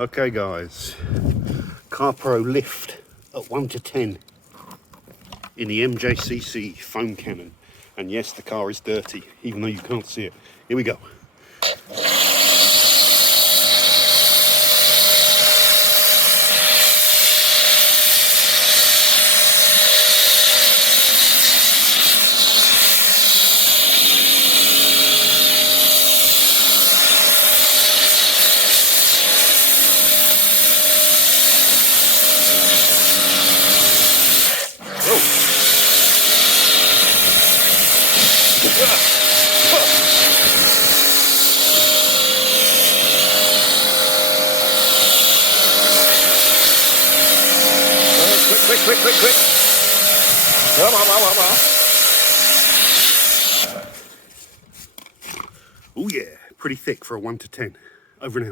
Okay guys, CarPro lift at 1 to 10 in the MJJC foam cannon. And yes, the car is dirty, even though you can't see it. Here we go. Quick. Come on. Oh yeah, pretty thick for a 1 to 10. Over and out.